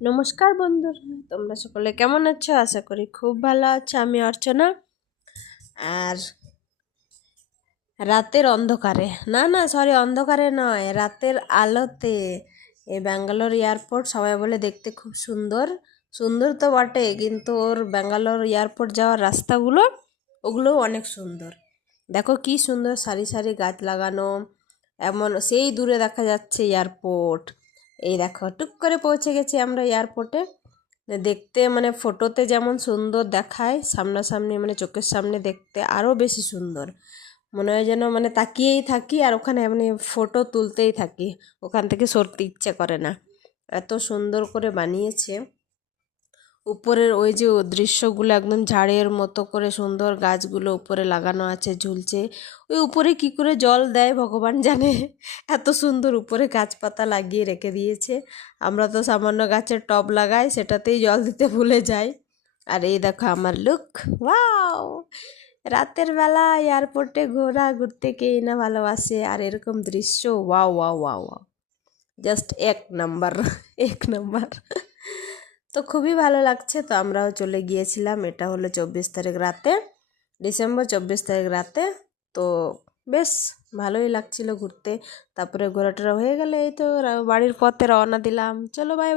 নমস্কার বন্ধুরা, তোমরা সকলে কেমন আছো? আশা করি খুব ভালো আছো। আমি অর্চনা। আর রাতের অন্ধকারে, না না সরি, অন্ধকারে নয়, রাতের আলোতে এই ব্যাঙ্গালোর এয়ারপোর্ট সবাই বলে দেখতে খুব সুন্দর। সুন্দর তো বটে, কিন্তু ওর ব্যাঙ্গালোর এয়ারপোর্ট যাওয়ার রাস্তাগুলো ওগুলোও অনেক সুন্দর। দেখো কি সুন্দর সারি সারি গাছ লাগানো, এমন সেই দূরে দেখা যাচ্ছে এয়ারপোর্ট। এই দেখো টুক করে পৌঁছে গেছি আমরা এয়ারপোর্টে। দেখতে মানে ফটোতে যেমন সুন্দর দেখায়, সামনাসামনি মানে চোখের সামনে দেখতে আরও বেশি সুন্দর। মনে হয় যেন মানে তাকিয়েই থাকি আর ওখানে এমনি ফটো তুলতেই থাকি, ওখান থেকে সরতে ইচ্ছে করে না, এত সুন্দর করে বানিয়েছে। উপরের ওই যে দৃশ্যগুলো একদম ঝাড়ের মতো করে সুন্দর, গাছগুলো উপরে লাগানো আছে, ঝুলছে। ওই উপরে কি করে জল দেয় ভগবান জানে, এত সুন্দর উপরে গাছপাতা লাগিয়ে রেখে দিয়েছে। আমরা তো সামান্য গাছের টব লাগাই, সেটাতেই জল দিতে ভুলে যাই। আর এই দেখো আমার লুক, ওয়াও! রাতের বেলা এয়ারপোর্টে ঘুরতে কেই না ভালোবাসে, আর এরকম দৃশ্য wow wow wow wow, just এক নাম্বার এক নাম্বার। তো খুবই ভালো লাগছে। তো আমরাও চলে গিয়েছিলাম, এটা হলো 24 তারিখ রাতে, ডিসেম্বর 24 তারিখ রাতে। তো বেশ ভালোই লাগছিল ঘুরতে। তারপরে ঘোরাটোরা হয়ে গেলে এই তো বাড়ির পথে রওনা দিলাম। চলো বাই।